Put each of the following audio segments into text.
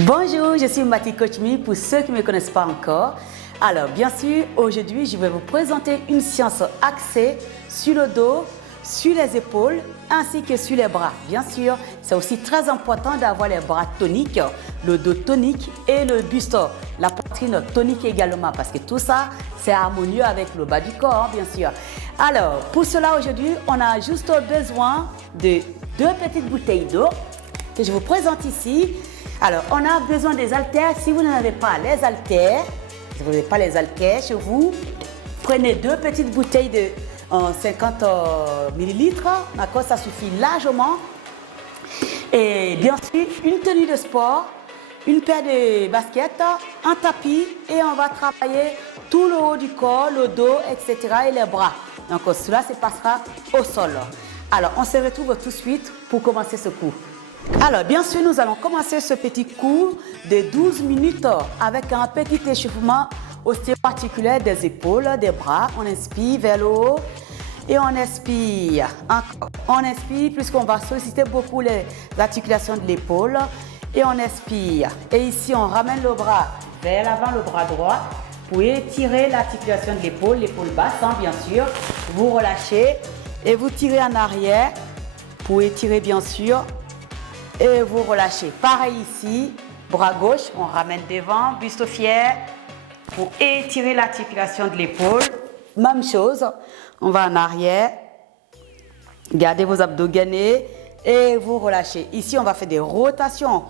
Bonjour, je suis Mati Coach Me pour ceux qui ne me connaissent pas encore. Alors, bien sûr, aujourd'hui, je vais vous présenter une séance axée sur le dos, sur les épaules ainsi que sur les bras. Bien sûr, c'est aussi très important d'avoir les bras toniques, le dos tonique et le buste, la poitrine tonique également parce que tout ça, c'est harmonieux avec le bas du corps, bien sûr. Alors, pour cela, aujourd'hui, on a juste besoin de 2 petites bouteilles d'eau que je vous présente ici. Alors, on a besoin des haltères. Si vous n'avez pas les haltères, si vous n'avez pas les haltères chez vous, prenez 2 petites bouteilles de 50 millilitres. D'accord, ça suffit largement. Et bien sûr, une tenue de sport, une paire de baskets, un tapis et on va travailler tout le haut du corps, le dos, etc. et les bras. Donc, cela se passera au sol. Alors, on se retrouve tout de suite pour commencer ce cours. Alors, bien sûr, nous allons commencer ce petit cours de 12 minutes avec un petit échauffement ostéo-articulaire des épaules, des bras. On inspire vers le haut et on expire. On expire puisqu'on va solliciter beaucoup les articulations de l'épaule et on expire. Et ici, on ramène le bras vers l'avant, le bras droit pour étirer l'articulation de l'épaule basse, bien sûr. Vous relâchez et vous tirez en arrière pour étirer, bien sûr. Et vous relâchez. Pareil ici, bras gauche, on ramène devant, buste fier pour étirer l'articulation de l'épaule. Même chose, on va en arrière, gardez vos abdos gainés et vous relâchez. Ici, on va faire des rotations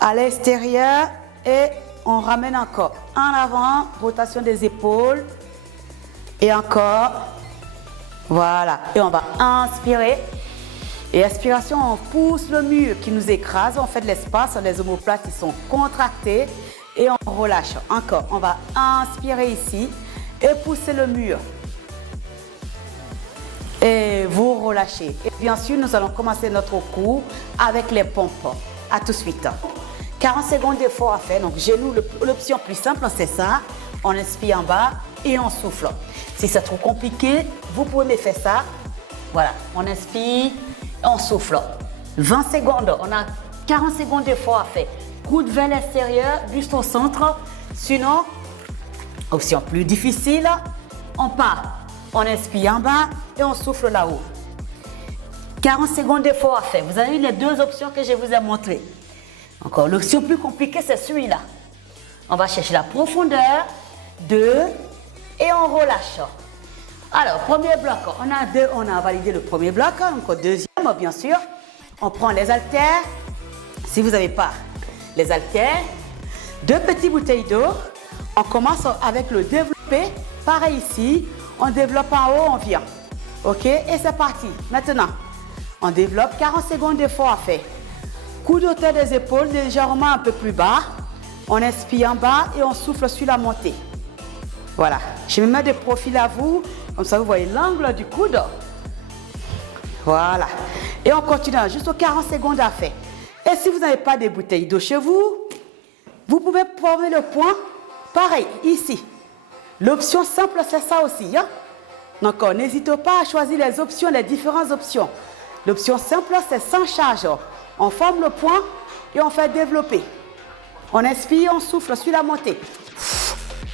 à l'extérieur et on ramène encore en avant, rotation des épaules et encore. Voilà, et on va inspirer. Et expiration, on pousse le mur qui nous écrase, on fait de l'espace, les omoplates qui sont contractés et on relâche. Encore, on va inspirer ici et pousser le mur. Et vous relâchez. Et bien sûr, nous allons commencer notre cours avec les pompes. À tout de suite. 40 secondes d'effort à faire. Donc, genou, l'option plus simple, c'est ça. On inspire en bas et on souffle. Si c'est trop compliqué, vous pouvez me faire ça. Voilà, on inspire. On souffle. 20 secondes, on a 40 secondes d'effort à faire. Coude vers l'extérieur, buste au centre. Sinon, option plus difficile, on part. On inspire en bas et on souffle là-haut. 40 secondes d'effort à faire. Vous avez eu les 2 options que je vous ai montrées. Encore, l'option plus compliquée, c'est celui-là. On va chercher la profondeur, 2, et on relâche. Alors, premier bloc, on a validé le premier bloc, donc deuxième, bien sûr. On prend les haltères. Si vous n'avez pas les haltères, 2 petites bouteilles d'eau. On commence avec le développé. Pareil ici, on développe en haut, on vient. OK, et c'est parti. Maintenant, on développe 40 secondes d'effort à faire. Coup d'auteur des épaules, légèrement un peu plus bas. On inspire en bas et on souffle sur la montée. Voilà, je me mets de profil à vous, comme ça vous voyez l'angle du coude. Voilà, et on continue juste aux 40 secondes à faire. Et si vous n'avez pas de bouteilles d'eau chez vous, vous pouvez former le point, pareil, ici. L'option simple, c'est ça aussi. Donc, n'hésitez pas à choisir les options, les différentes options. L'option simple, c'est sans charge. On forme le point et on fait développer. On inspire, on souffle sur la montée.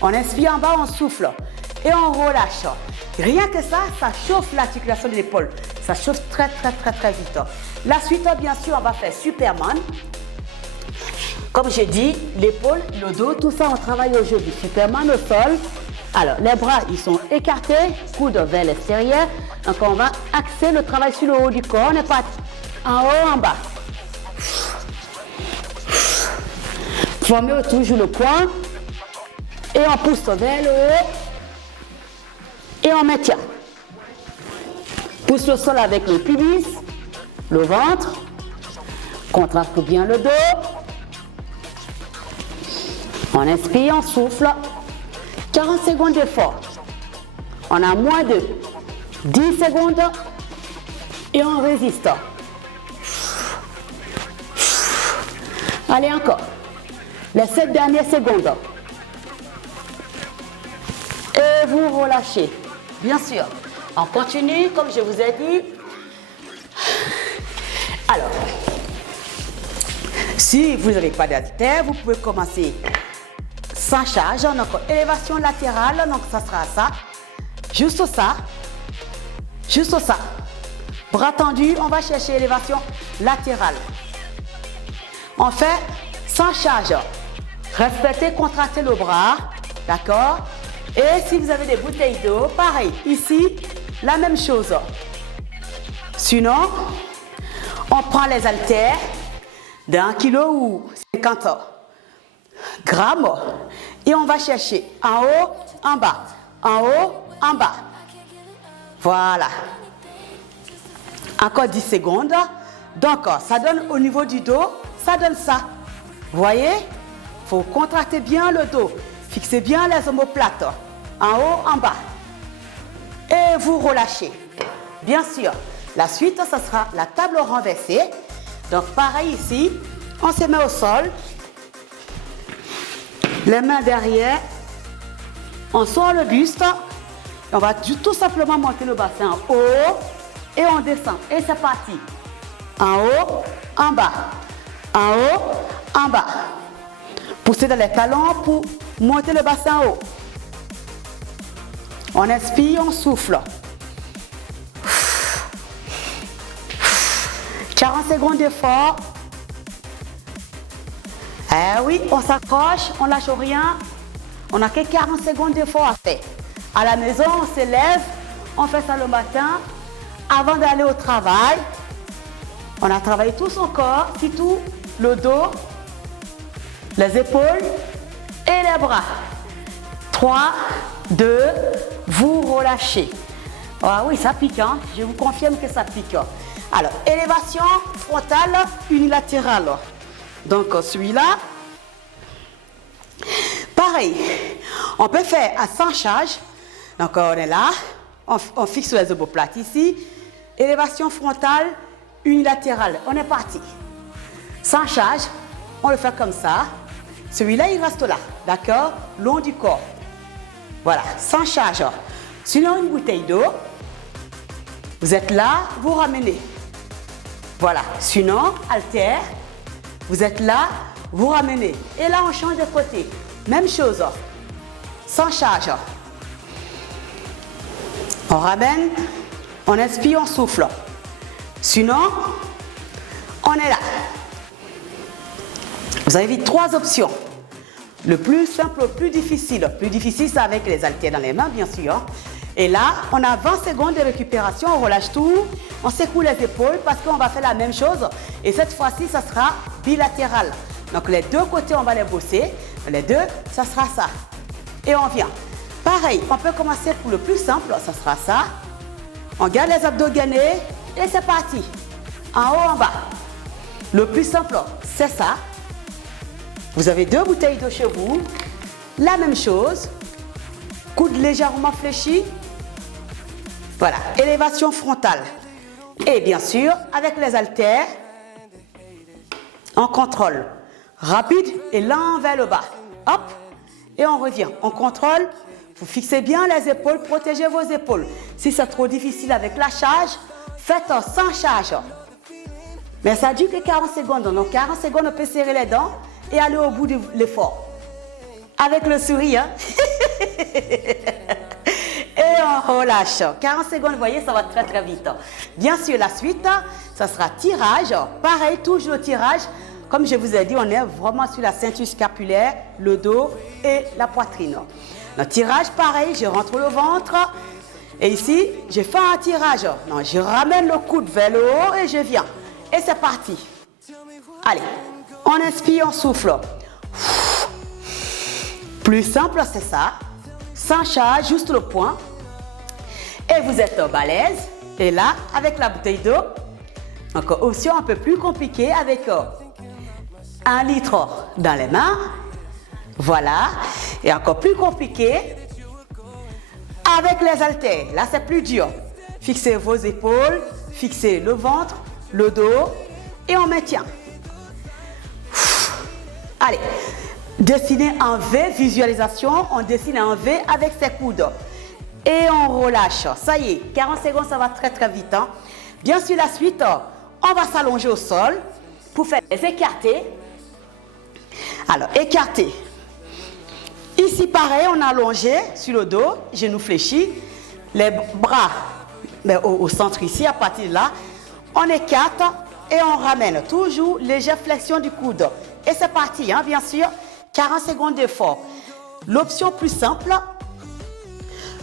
On inspire en bas, on souffle et on relâche. Rien que ça, ça chauffe l'articulation de l'épaule. Ça chauffe très vite. La suite, bien sûr, on va faire Superman. Comme j'ai dit, l'épaule, le dos, tout ça, on travaille aujourd'hui. Superman au sol. Alors, les bras, ils sont écartés, coude vers l'extérieur. Donc, on va axer le travail sur le haut du corps. On est parti. En haut, en bas. Formez toujours le point. Et on pousse vers le haut et on maintient. Pousse le sol avec le pubis, le ventre, contracte bien le dos. On inspire, on souffle. 40 secondes d'effort. On a moins de 10 secondes et on résiste. Allez encore. Les 7 dernières secondes. Et vous relâchez. Bien sûr, on continue comme je vous ai dit. Alors, Si vous n'avez pas d'haltère, vous pouvez commencer sans charge. Donc, élévation latérale, donc ça sera ça. Juste ça. Juste ça. Bras tendus, on va chercher élévation latérale. On fait sans charge. Respectez, contractez le bras. D'accord? Et si vous avez des bouteilles d'eau, pareil. Ici, la même chose. Sinon, on prend les haltères d'1 kg ou 50 grammes et on va chercher en haut, en bas, en haut, en bas. Voilà. Encore 10 secondes. Donc, ça donne au niveau du dos, ça donne ça. Vous voyez? Il faut contracter bien le dos. Fixez bien les omoplates. En haut, en bas. Et vous relâchez. Bien sûr. La suite, ça sera la table renversée. Donc, pareil ici. On se met au sol. Les mains derrière. On sort le buste. On va tout simplement monter le bassin en haut. Et on descend. Et c'est parti. En haut, en bas. En haut, en bas. Poussez dans les talons pour monter le bassin en haut. On inspire, on souffle. 40 secondes d'effort. Eh oui, on s'accroche, on lâche rien. On n'a que 40 secondes d'effort à faire. À la maison, on se lève, on fait ça le matin. Avant d'aller au travail, on a travaillé tout son corps, surtout le dos, les épaules et les bras. 3, 2, vous relâchez. Ah oui, ça pique, hein? Je vous confirme que ça pique. Alors, élévation frontale unilatérale. Donc, celui-là, pareil, on peut faire à 100 charges. Donc, on est là, on fixe les omoplates ici. Élévation frontale unilatérale. On est parti. 100 charges, on le fait comme ça. Celui-là, il reste là, d'accord? Long du corps. Voilà, 100 charges. Sinon, une bouteille d'eau. Vous êtes là, vous ramenez. Voilà. Sinon, haltère. Vous êtes là, vous ramenez. Et là, on change de côté. Même chose. 100 charges. On ramène. On inspire, on souffle. Sinon, on est là. Vous avez vu 3 options. Le plus simple, le plus difficile. Le plus difficile, c'est avec les haltères dans les mains, bien sûr. Et là, on a 20 secondes de récupération. On relâche tout. On secoue les épaules parce qu'on va faire la même chose. Et cette fois-ci, ça sera bilatéral. Donc, les deux côtés, on va les bosser. Les deux, ça sera ça. Et on vient. Pareil, on peut commencer pour le plus simple. Ça sera ça. On garde les abdos gainés. Et c'est parti. En haut, en bas. Le plus simple, c'est ça. Vous avez 2 bouteilles d'eau chez vous. La même chose. Coude légèrement fléchi. Voilà. Élévation frontale. Et bien sûr, avec les haltères, on contrôle. Rapide et lent vers le bas. Hop. Et on revient. On contrôle. Vous fixez bien les épaules. Protégez vos épaules. Si c'est trop difficile avec la charge, faites sans charge. Mais ça dure que 40 secondes. Donc 40 secondes, on peut serrer les dents et aller au bout de l'effort. Avec le sourire. Et on relâche. 40 secondes, vous voyez, ça va très très vite. Bien sûr, la suite, ça sera tirage. Pareil, toujours le tirage. Comme je vous ai dit, on est vraiment sur la ceinture scapulaire, le dos et la poitrine. Le tirage, pareil, je rentre le ventre. Et ici, je fais un tirage. Non, je ramène le coude vers le haut et je viens. Et c'est parti. Allez, on inspire, on souffle. Plus simple, c'est ça. Sans charge, juste le point. Et vous êtes balèze. Et là, avec la bouteille d'eau, encore option un peu plus compliquée avec 1 litre dans les mains. Voilà. Et encore plus compliqué avec les haltères. Là, c'est plus dur. Fixez vos épaules, fixez le ventre, le dos et on maintient. Allez, dessinez un V, visualisation, on dessine un V avec ses coudes. Et on relâche. Ça y est, 40 secondes, ça va très très vite. Hein. Bien sûr, la suite, on va s'allonger au sol pour faire les écartés. Alors, écarté. Ici, pareil, on a allongé sur le dos, genoux fléchis, les bras au centre ici, à partir de là, on écarte et on ramène. Toujours légère flexion du coude. Et c'est parti, hein, bien sûr, 40 secondes d'effort. L'option plus simple,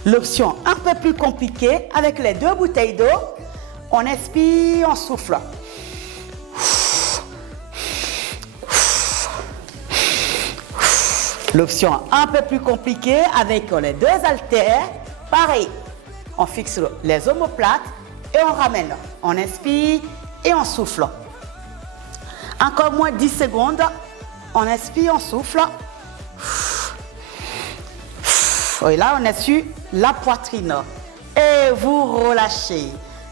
l'option un peu plus compliquée, avec les 2 bouteilles d'eau, on expire, on souffle. L'option un peu plus compliquée avec les 2 haltères, pareil, on fixe les omoplates et on ramène. On inspire et on souffle. Encore moins 10 secondes, on inspire, on souffle. Et là, on est sur la poitrine. Et vous relâchez.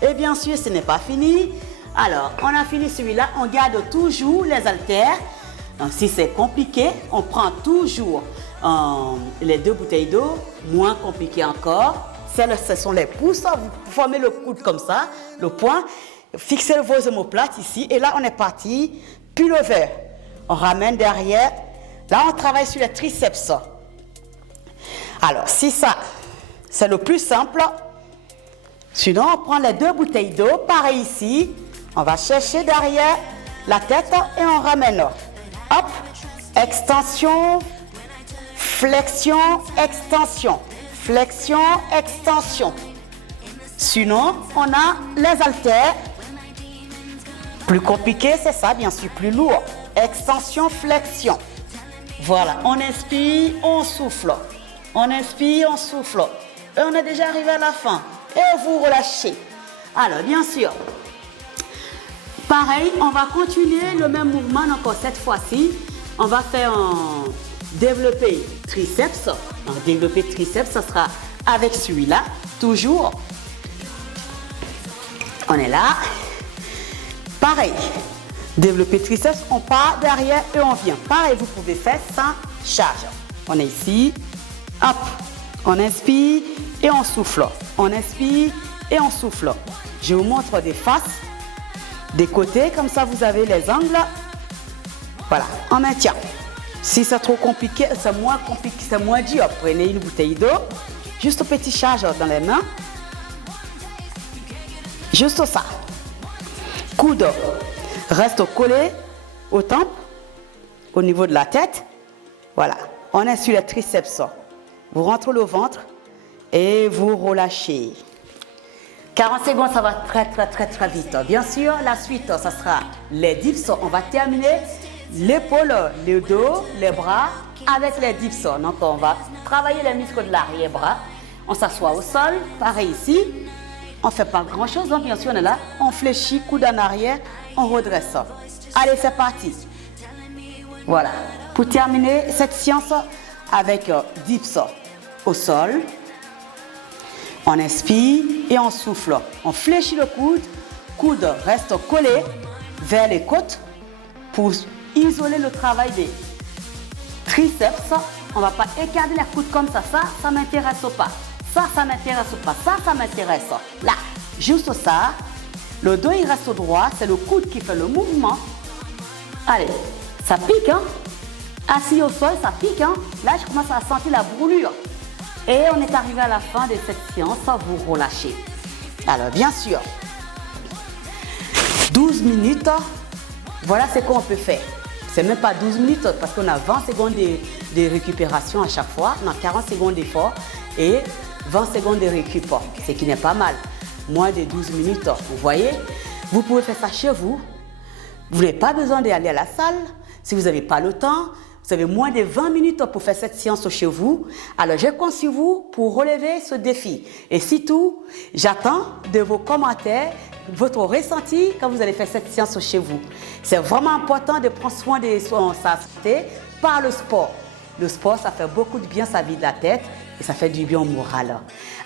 Et bien sûr, ce n'est pas fini. Alors, on a fini celui-là, on garde toujours les haltères. Donc, si c'est compliqué, on prend toujours les 2 bouteilles d'eau, moins compliqué encore. Ce sont les pouces, vous formez le coude comme ça, le poing, fixez vos omoplates ici, et là on est parti, puis le verre. On ramène derrière, là on travaille sur les triceps. Alors, si ça, c'est le plus simple, sinon on prend les 2 bouteilles d'eau, pareil ici, on va chercher derrière la tête et on ramène. Hop, extension, flexion, extension, flexion, extension. Sinon, on a les haltères. Plus compliqué, c'est ça, bien sûr, plus lourd. Extension, flexion. Voilà, on inspire, on souffle. On inspire, on souffle. Et on est déjà arrivé à la fin. Et vous relâchez. Alors, bien sûr, pareil, on va continuer le même mouvement encore cette fois-ci. On va faire un développé triceps. Un développé triceps, ça sera avec celui-là, toujours. On est là. Pareil, développé triceps, on part derrière et on vient. Pareil, vous pouvez faire sans charge. On est ici. Hop, on inspire et on souffle. On inspire et on souffle. Je vous montre des faces. Des côtés, comme ça vous avez les angles. Voilà, on maintient. Si c'est trop compliqué, c'est moins dur. Prenez une bouteille d'eau, juste un petit charge dans les mains. Juste ça. Coude reste collé au temple, au niveau de la tête. Voilà, on est sur les triceps. Vous rentrez le ventre et vous relâchez. 40 secondes, ça va très vite. Bien sûr, la suite, ça sera les dips. On va terminer l'épaule, le dos, les bras avec les dips. Donc, on va travailler les muscles de l'arrière-bras. On s'assoit au sol, pareil ici. On ne fait pas grand-chose, donc bien sûr, on est là. On fléchit, coude en arrière, on redresse. Allez, c'est parti. Voilà. Pour terminer cette séance avec dips au sol. On inspire et on souffle. On fléchit le coude. Coude reste collé vers les côtes pour isoler le travail des triceps. On ne va pas écarter les coudes comme ça. Ça ne m'intéresse pas. Ça m'intéresse pas. Ça m'intéresse. Là, juste ça. Le dos, il reste droit. C'est le coude qui fait le mouvement. Allez, ça pique, hein? Assis au sol, ça pique, hein? Là, je commence à sentir la brûlure. Et on est arrivé à la fin de cette séance, vous relâchez. Alors, bien sûr, 12 minutes, voilà ce qu'on peut faire. C'est même pas 12 minutes parce qu'on a 20 secondes de récupération à chaque fois. On a 40 secondes d'effort et 20 secondes de récup, ce qui n'est pas mal. Moins de 12 minutes, vous voyez. Vous pouvez faire ça chez vous. Vous n'avez pas besoin d'aller à la salle. Si vous n'avez pas le temps, vous avez moins de 20 minutes pour faire cette séance chez vous. Alors, je compte sur vous pour relever ce défi. Et surtout, j'attends de vos commentaires, votre ressenti quand vous allez faire cette séance chez vous. C'est vraiment important de prendre soin de sa santé par le sport. Le sport, ça fait beaucoup de bien, ça vide la tête et ça fait du bien au moral.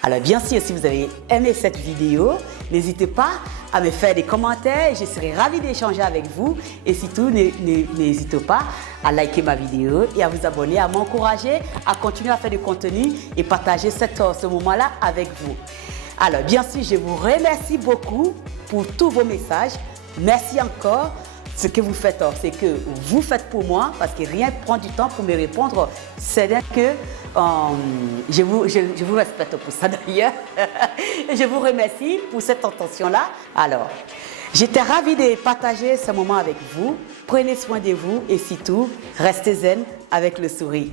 Alors, bien sûr, si vous avez aimé cette vidéo, n'hésitez pas à me faire des commentaires. Je serai ravie d'échanger avec vous. Et surtout, n'hésitez pas à liker ma vidéo et à vous abonner, à m'encourager à continuer à faire du contenu et partager ce moment-là avec vous. Alors, bien sûr, je vous remercie beaucoup pour tous vos messages. Merci encore. ce que vous faites, c'est que vous faites pour moi, parce que rien ne prend du temps pour me répondre. C'est que je vous respecte pour ça d'ailleurs. Je vous remercie pour cette intention-là. Alors, j'étais ravie de partager ce moment avec vous. Prenez soin de vous et surtout, restez zen avec le sourire.